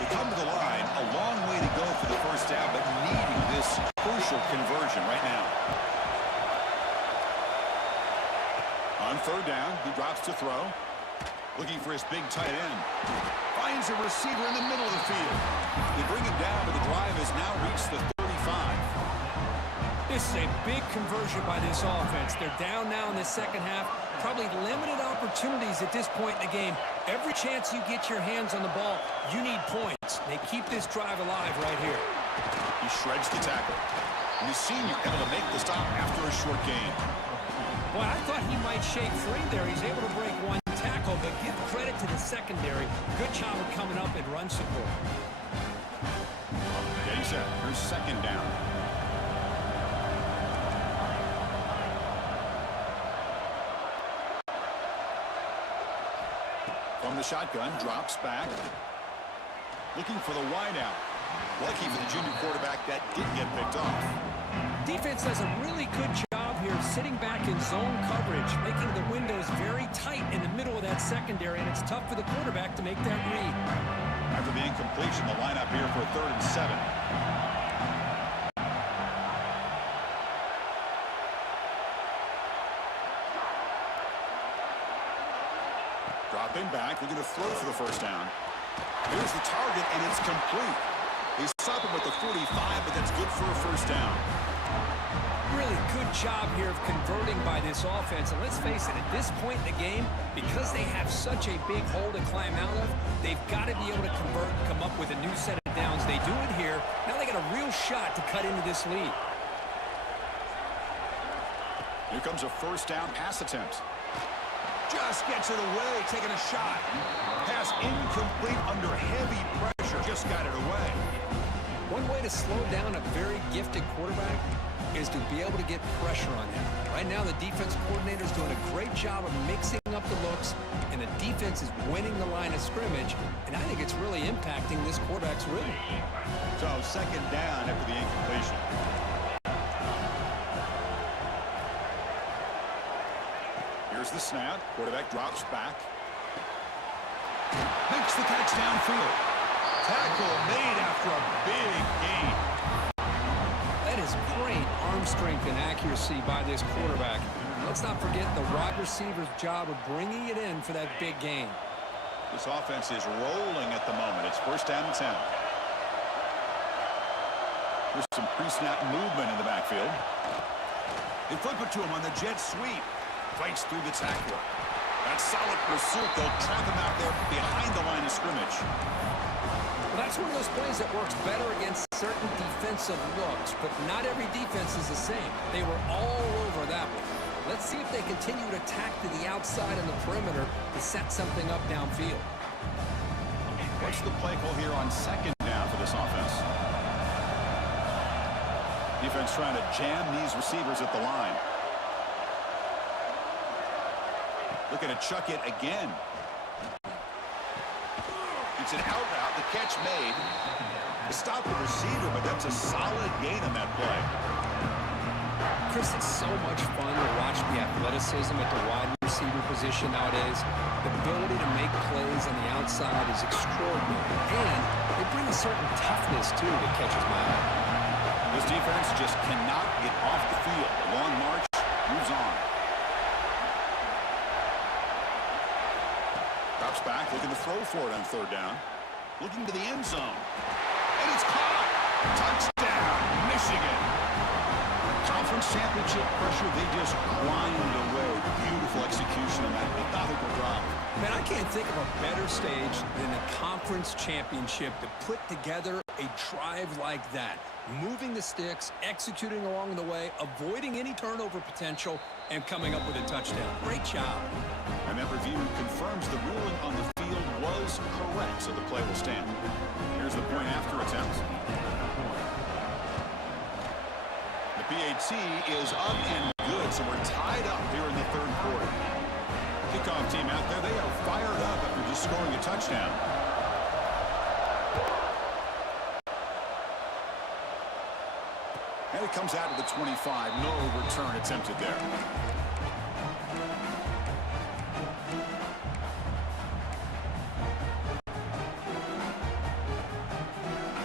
They come to the line, a long way to go for the first down, but needing this crucial conversion right now. On third down, he drops to throw. Looking for his big tight end. Finds a receiver in the middle of the field. They bring him down, but the drive has now reached the 35. This is a big conversion by this offense. They're down now in the second half. Probably limited opportunities at this point in the game. Every chance you get your hands on the ball, you need points. They keep this drive alive right here. He shreds the tackle. And the senior able to make the stop after a short gain. Boy, I thought he might shake free there. He's able to break one tackle, but give credit to the secondary. Good job of coming up and run support. Yeah, he said, here's second down. From the shotgun, drops back. Looking for the wideout. Lucky for the junior quarterback, that did get picked off. Defense does a really good job here sitting back in zone coverage, making the windows very tight in the middle of that secondary, and it's tough for the quarterback to make that read. After the incompletion, the lineup here for 3rd and 7. Dropping back, looking to throw for the first down. Here's the target, and it's complete. They stop him at the 45, but that's good for a first down. Really good job here of converting by this offense. And let's face it, at this point in the game, because they have such a big hole to climb out of, they've got to be able to convert and come up with a new set of downs. They do it here. Now they got a real shot to cut into this lead. Here comes a first down pass attempt. Just gets it away, taking a shot. Pass incomplete under heavy pressure. Just got it away. One way to slow down a very gifted quarterback is to be able to get pressure on him. Right now, the defense coordinator is doing a great job of mixing up the looks, and the defense is winning the line of scrimmage, and I think it's really impacting this quarterback's rhythm. So, second down after the incompletion. Here's the snap. Quarterback drops back. Makes the catch downfield. Tackle made after a big gain. That is great arm strength and accuracy by this quarterback. Let's not forget the wide receiver's job of bringing it in for that big gain. This offense is rolling at the moment. It's first down and 10. There's some pre-snap movement in the backfield. They flip it to him on the jet sweep. Fights through the tackler. That's solid pursuit. They'll trap him out there behind the line of scrimmage. Well, that's one of those plays that works better against certain defensive looks, but not every defense is the same. They were all over that one. Let's see if they continue to attack to the outside and the perimeter to set something up downfield. What's the play call here on second down for this offense? Defense trying to jam these receivers at the line. Looking to chuck it again. It's an out route. The catch made. To stop the receiver, but that's a solid gain on that play. Chris, it's so much fun to watch the athleticism at the wide receiver position nowadays. The ability to make plays on the outside is extraordinary. And they bring a certain toughness, too, that catches my eye. This defense just cannot get off the field. A long march moves on. Drops back, looking to throw for it on third down. Looking to the end zone. And it's caught. Touchdown, Michigan. Conference championship pressure, they just grind away. Beautiful execution on that methodical drop. Man, I can't think of a better stage than a conference championship to put together a drive like that. Moving the sticks, executing along the way, avoiding any turnover potential, and coming up with a touchdown. Great job. And that review confirms the ruling on the field was correct, so the play will stand. Here's the point after attempt. The PAT is up and good, so we're tied up here in the third quarter. Kickoff team out there, they are fired up after just scoring a touchdown. And it comes out to the 25. No return attempted there.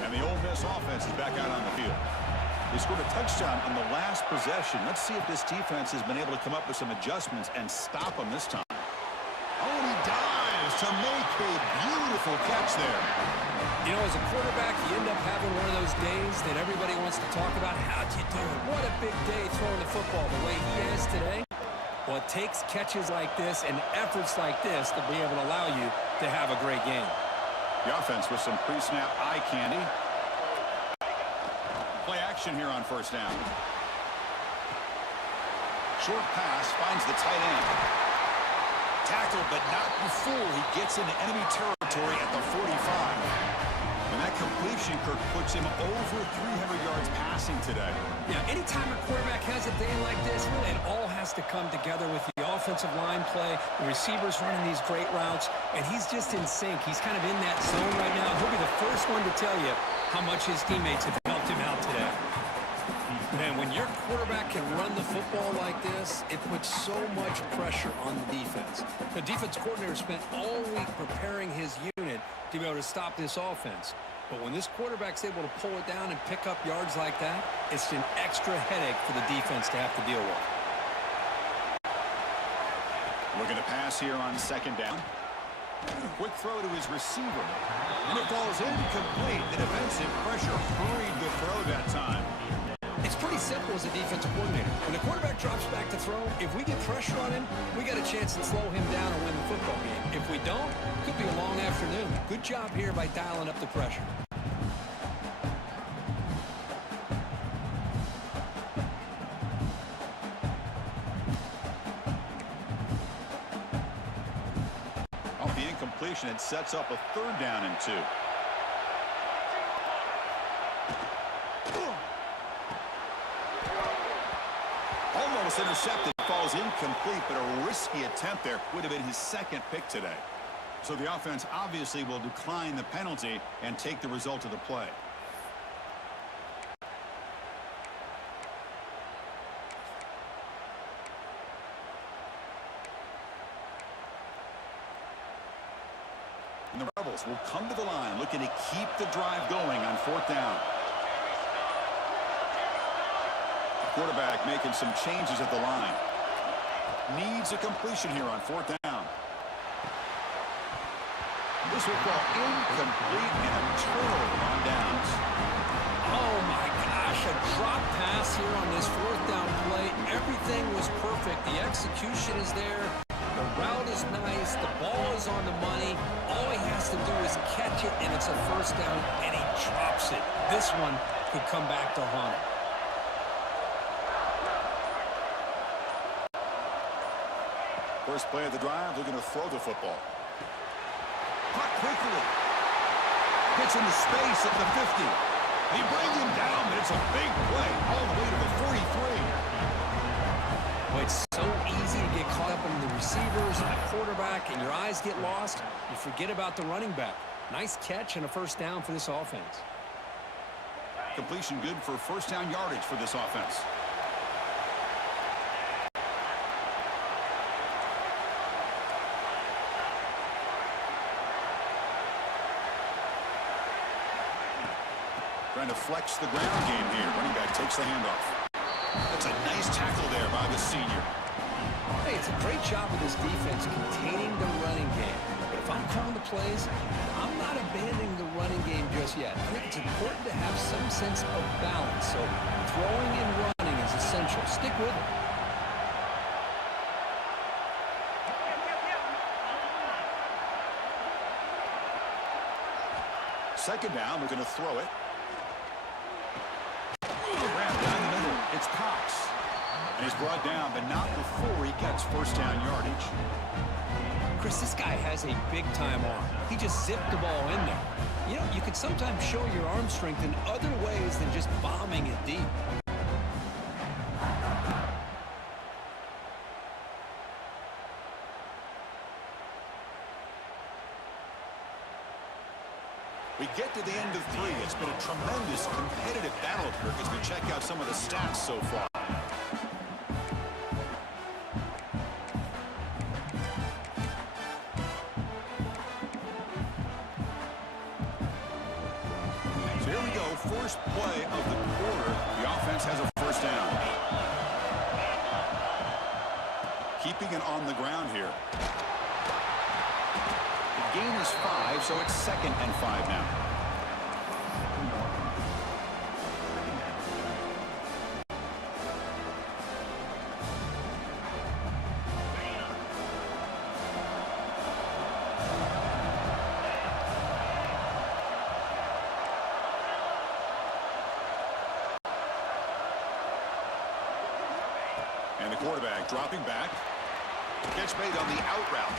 And the Ole Miss offense is back out on the field. They scored a touchdown on the last possession. Let's see if this defense has been able to come up with some adjustments and stop them this time. Oh, and he dives to make a beautiful catch there. You know, as a quarterback, you end up having one of those days that everybody wants to talk about. How'd you do it? What a big day throwing the football the way he has today. Well, it takes catches like this and efforts like this to be able to allow you to have a great game. The offense with some pre-snap eye candy. Play action here on first down. Short pass finds the tight end. Tackled, but not before he gets into enemy territory at the 45. And that completion, Kirk, puts him over 300 yards passing today. Yeah, anytime a quarterback has a day like this, really, it all has to come together with the offensive line play, the receivers running these great routes, and he's just in sync. He's kind of in that zone right now. He'll be the first one to tell you how much his teammates have helped him out today. Man, when your quarterback can run the football like this, it puts so much pressure on the defense. The defense coordinator spent all week preparing his unit to be able to stop this offense. But when this quarterback's able to pull it down and pick up yards like that, it's an extra headache for the defense to have to deal with. Looking to pass here on second down. Quick throw to his receiver. And it falls incomplete. The defensive pressure hurried the throw that time. It's pretty simple as a defensive coordinator. When the quarterback drops back to throw, if we get pressure on him, we got a chance to slow him down and win the football game. If we don't, it could be a long afternoon. Good job here by dialing up the pressure. Off the incompletion, it sets up a third down and 2. Almost intercepted, falls incomplete, but a risky attempt there. Would have been his second pick today. So the offense obviously will decline the penalty and take the result of the play. And the Rebels will come to the line looking to keep the drive going on fourth down. Quarterback making some changes at the line. Needs a completion here on fourth down. This will fall incomplete and a turnover on downs. Oh my gosh, a drop pass here on this fourth down play. Everything was perfect. The execution is there. The route is nice. The ball is on the money. All he has to do is catch it, and it's a first down, and he drops it. This one could come back to haunt him. First play of the drive, they're going to throw the football. Caught quickly. Gets into space at the 50. They bring him down, but it's a big play all the way to the 43. Well, it's so easy to get caught up in the receivers and the quarterback, and your eyes get lost. You forget about the running back. Nice catch and a first down for this offense. Completion good for first down yardage for this offense. Trying to flex the ground game here. Running back takes the handoff. That's a nice tackle there by the senior. Hey, it's a great job of this defense containing the running game. But if I'm calling the plays, I'm not abandoning the running game just yet. I think it's important to have some sense of balance. So throwing and running is essential. Stick with it. Second down, we're going to throw it. Grab down the middle. It's Cox. And he's brought down, but not before he gets first down yardage. Chris, this guy has a big-time arm. He just zipped the ball in there. You know, you can sometimes show your arm strength in other ways than just bombing it deep. We get to the end of 3. It's been a tremendous competitive battle, Kirk, as we check out some of the stats so far. So here we go, first play of the quarter. The offense has a first down. Keeping it on the ground here. The gain is 5, so it's 2nd and 5 now. And the quarterback dropping back. Gets made on the out route.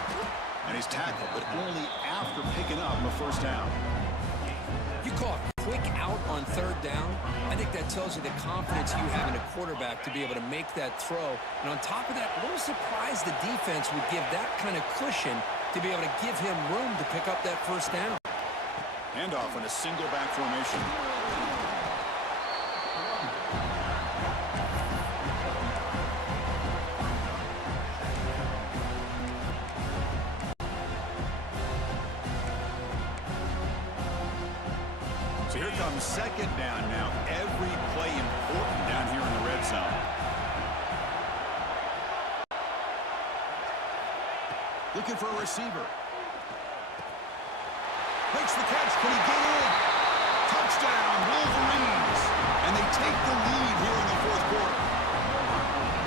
And he's tackled, but only after picking up a first down. You call a quick out on third down. I think that tells you the confidence you have in a quarterback to be able to make that throw. And on top of that, a little surprised the defense would give that kind of cushion to be able to give him room to pick up that first down. Handoff in a single back formation. So here comes second down now. Every play important down here in the red zone. Looking for a receiver. Makes the catch. Can he get in? Touchdown, Wolverines. And they take the lead here in the fourth quarter.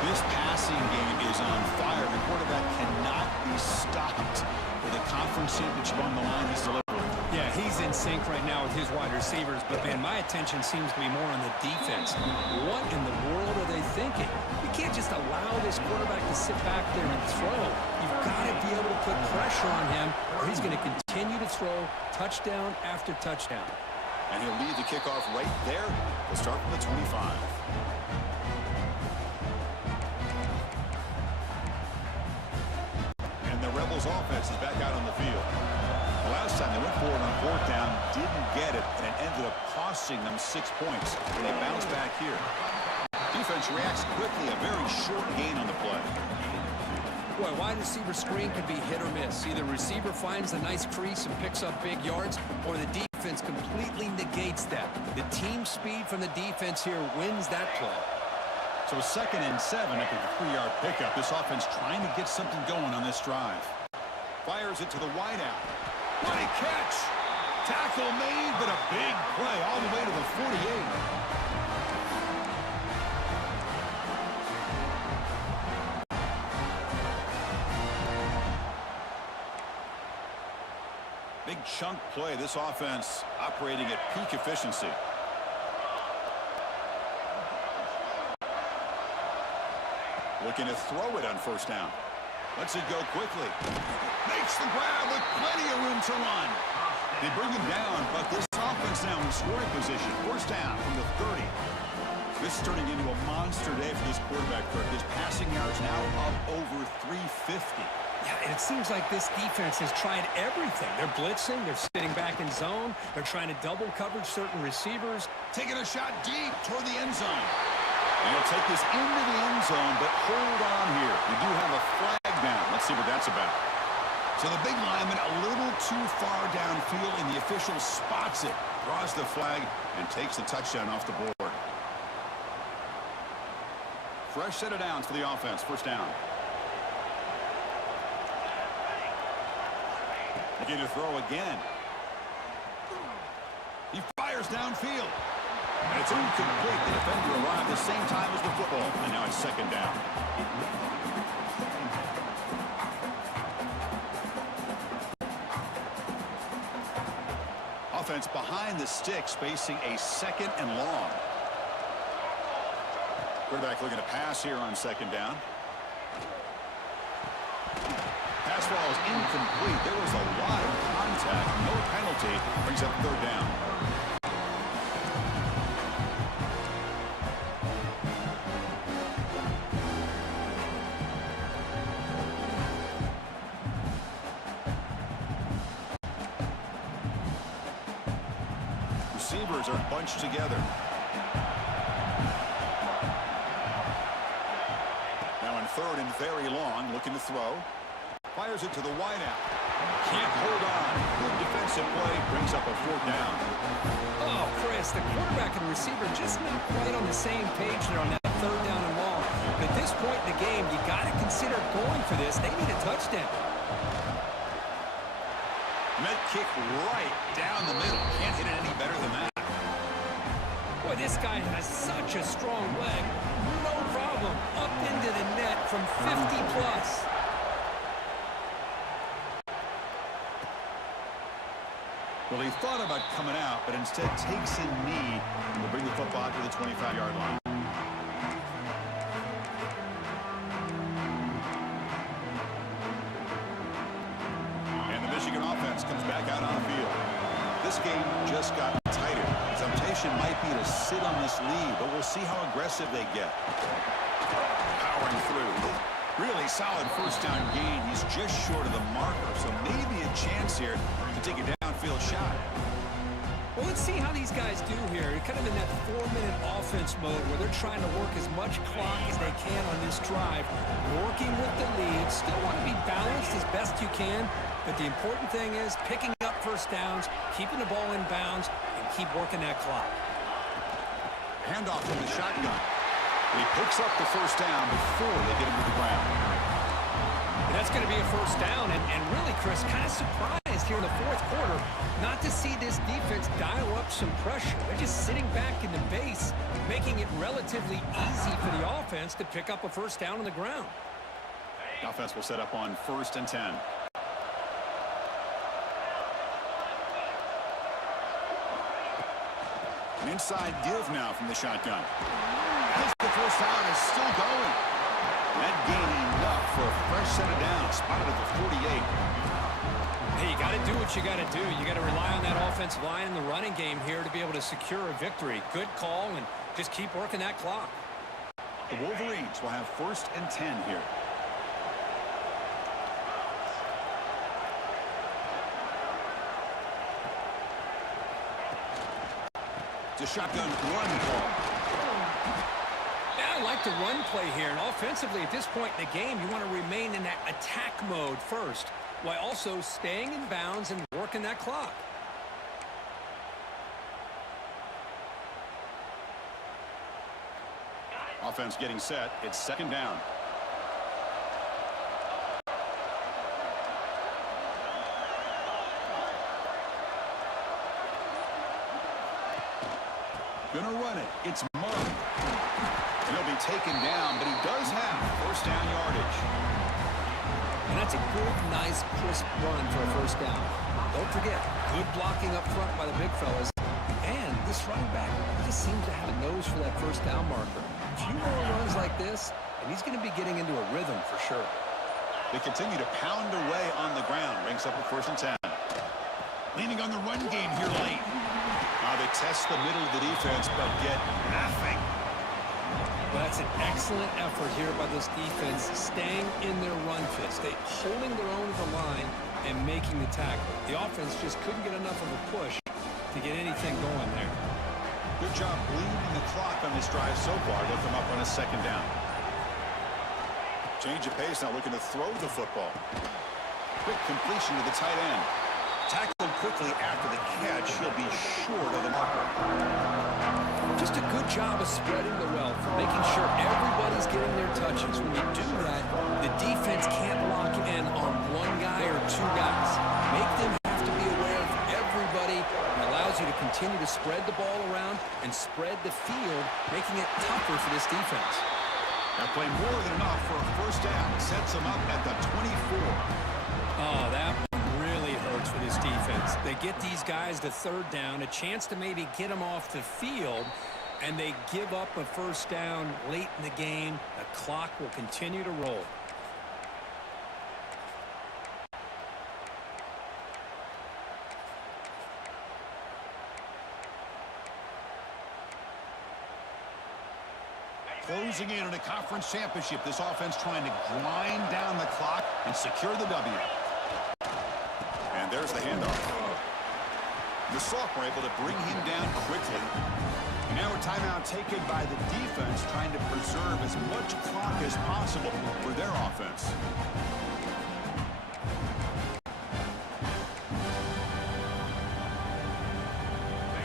This passing game is on fire. The quarterback cannot be stopped with a conference championship on the line. He's delivering. Yeah, he's in sync right now with his wide receivers, but, man, my attention seems to be more on the defense. What in the world are they thinking? You can't just allow this quarterback to sit back there and throw. You've got to be able to put pressure on him, or he's going to continue to throw touchdown after touchdown. And he'll lead the kickoff right there. We'll start from the 25. And the Rebels offense is back out on the field. Last time they went forward on fourth down, didn't get it, and it ended up costing them 6 points. And they bounce back here. Defense reacts quickly, a very short gain on the play. Boy, wide receiver screen can be hit or miss. Either receiver finds a nice crease and picks up big yards, or the defense completely negates that. The team speed from the defense here wins that play. So 2nd and 7 after the 3-yard pickup. This offense trying to get something going on this drive. Fires it to the wideout. What a catch! Tackle made, but a big play all the way to the 48. Big chunk play. This offense operating at peak efficiency. Looking to throw it on first down. Lets it go quickly. Makes the grab with plenty of room to run. They bring him down, but this offense now in scoring position. First down from the 30. This is turning into a monster day for this quarterback. His passing yards now up over 350. Yeah, and it seems like this defense has tried everything. They're blitzing. They're sitting back in zone. They're trying to double coverage certain receivers. Taking a shot deep toward the end zone. And he'll take this into the end zone, but hold on here. We do have a flag down. Let's see what that's about. So the big lineman a little too far downfield, and the official spots it, draws the flag, and takes the touchdown off the board. Fresh set of downs for the offense. First down. Looking to throw again. He fires downfield. And it's incomplete. The defender arrived the same time as the football. And now it's second down. Offense behind the sticks, facing a second and long. Quarterback looking to pass here on second down. Pass ball is incomplete. There was a lot of contact. No penalty. Brings up third down. Receivers are bunched together. Now in third and very long, looking to throw. Fires it to the wideout. Can't hold on. Good defensive play. Brings up a fourth down. Oh, Chris, the quarterback and receiver just not quite on the same page there on that third down and long. But at this point in the game, you got to consider going for this. They need a touchdown. Med kick right down the middle. Can't hit it any better than that. Boy, this guy has such a strong leg. No problem. Up into the net from 50 plus. Well, he thought about coming out, but instead takes a knee and will bring the football to the 25-yard line. And the Michigan offense comes back out on the field. This game just got tighter. Temptation might be to sit on this lead, but we'll see how aggressive they get. Powering through. Really solid first down gain. He's just short of the marker, so maybe a chance here to take a downfield shot. Well, let's see how these guys do here. They're kind of in that 4-minute offense mode where they're trying to work as much clock as they can on this drive, working with the lead. Still want to be balanced as best you can, but the important thing is picking up first downs, keeping the ball in bounds, and keep working that clock. Handoff from the shotgun. He picks up the first down before they get him to the ground. And that's going to be a first down, and really, Chris, kind of surprised here in the fourth quarter not to see this defense dial up some pressure. They're just sitting back in the base, making it relatively easy for the offense to pick up a first down on the ground. The offense will set up on 1st and 10. An inside give now from the shotgun. As the first down is still going. That gain enough for a fresh set of downs. Spotted at the 48. Hey, you got to do what you got to do. You got to rely on that offensive line in the running game here to be able to secure a victory. Good call, and just keep working that clock. The Wolverines will have 1st and 10 here. The shotgun run call. Yeah, I like the run play here. And offensively, at this point in the game, you want to remain in that attack mode first, while also staying in bounds and working that clock. Offense getting set. It's second down. Gonna run it. It's Murray. And he'll be taken down, but he does have first down yardage. And that's a good, nice, crisp run for a first down. Don't forget, good blocking up front by the big fellas. And this running back just seems to have a nose for that first down marker. A few more runs like this, and he's going to be getting into a rhythm for sure. They continue to pound away on the ground. Ranks up at 1st and 10. Leaning on the run game here late. They test the middle of the defense, but get nothing. Well, that's an excellent effort here by this defense, staying in their run fist. They holding their own at the line and making the tackle. The offense just couldn't get enough of a push to get anything going there. Good job bleeding the clock on this drive so far. They'll come up on a second down. Change of pace, now looking to throw the football. Quick completion to the tight end. Tackled quickly after the catch. He'll be short of the marker. Just a good job of spreading the wealth, making sure everybody's getting their touches. When you do that, the defense can't lock in on one guy or two guys. Make them have to be aware of everybody, and allows you to continue to spread the ball around and spread the field, making it tougher for this defense. That play more than enough for a first down. Sets them up at the 24. Oh, that one really hurts for this defense. They get these guys to third down, a chance to maybe get them off the field, and they give up a first down late in the game. The clock will continue to roll. Closing in on a conference championship, this offense trying to grind down the clock and secure the W. And there's the handoff. The sophomore able to bring him down quickly. And now a timeout taken by the defense, trying to preserve as much clock as possible for their offense.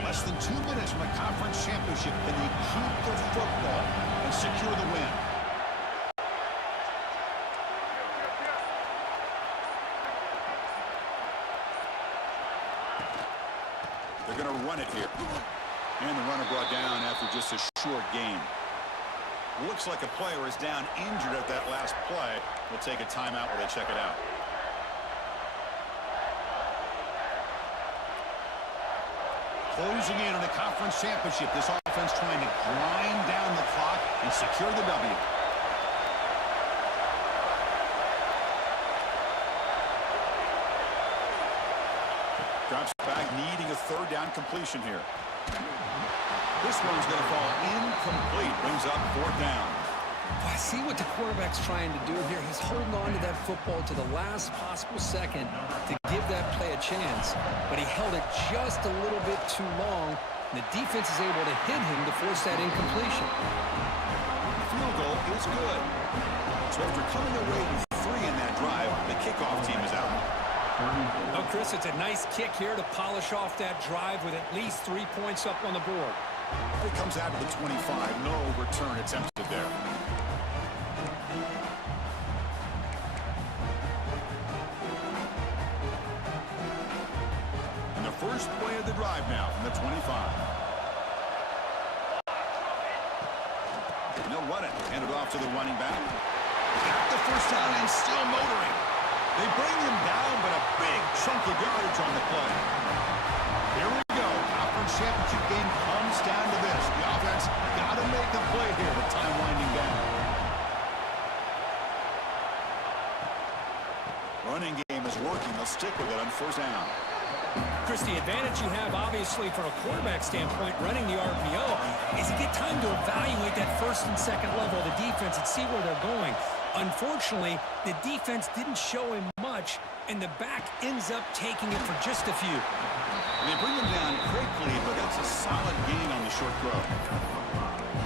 Less than 2 minutes from a conference championship. Can they keep the football and secure the win? They're going to run it here. And the runner brought down after just a short gain. Looks like a player is down injured at that last play. We'll take a timeout while they check it out. Closing in on a conference championship. This offense trying to grind down the clock and secure the W. Drops back, needing a third down completion here. This one's going to fall incomplete. Brings up fourth down. I see what the quarterback's trying to do here. He's holding on to that football to the last possible second to give that play a chance, but he held it just a little bit too long, and the defense is able to hit him to force that incompletion. The field goal is good. So after coming away with 3 in that drive, the kickoff team is out. Oh, Chris, it's a nice kick here to polish off that drive with at least 3 points up on the board. It comes out to the 25. No return attempted there. And the first play of the drive now from the 25. And they'll run it. Hand it off to the running back. Got the first down and still motoring. They bring him down, but a big chunk of yardage on the play. Here we go. Conference championship game comes down to this. The offense got to make a play here with time winding down. Running game is working. They'll stick with it on first down. Chris, the advantage you have, obviously, from a quarterback standpoint, running the RPO, is you get time to evaluate that first and second level of the defense and see where they're going. Unfortunately, the defense didn't show him much, and the back ends up taking it for just a few. And they bring him down quickly, but that's a solid gain on the short throw.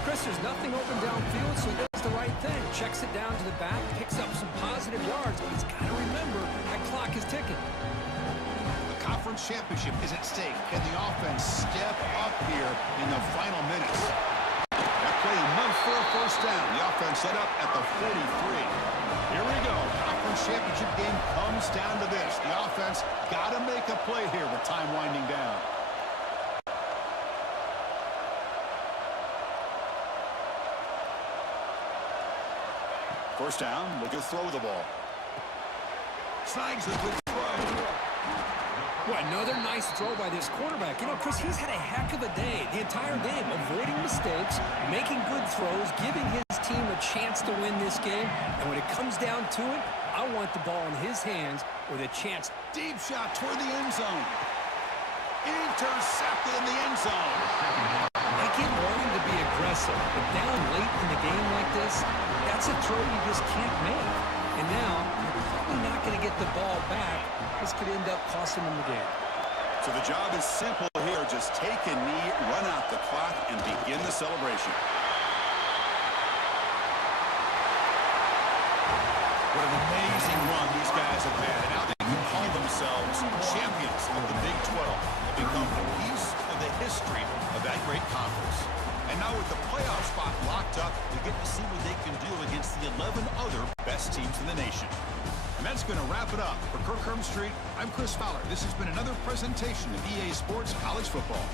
Chris, there's nothing open downfield, so he does the right thing. Checks it down to the back, picks up some positive yards, but he's got to remember that clock is ticking. The conference championship is at stake. Can the offense step up here in the final minutes? That play enough for a first down. The offense set up at the 43. Here we go. Conference championship game comes down to this. The offense got to make a play here with time winding down. First down, look to throw the ball. Snags the good throw. Well, another nice throw by this quarterback. You know, Chris, he's had a heck of a day the entire game, avoiding mistakes, making good throws, giving his team a chance to win this game. And when it comes down to it, I want the ball in his hands with a chance. Deep shot toward the end zone. Intercepted in the end zone. I get wanting to be aggressive, but down late in the game like this, that's a throw you just can't make. And now, you're probably not going to get the ball back. This could end up costing them the game. So the job is simple here. Just take a knee, run out the clock, and begin the celebration. What an amazing run these guys have had. And now they can call themselves champions of the Big 12 and become a piece of the history of that great conference. And now with the playoff spot locked up, we get to see what they can do against the 11 other best teams in the nation. And that's going to wrap it up. For Kirk Street, I'm Chris Fowler. This has been another presentation of EA Sports College Football.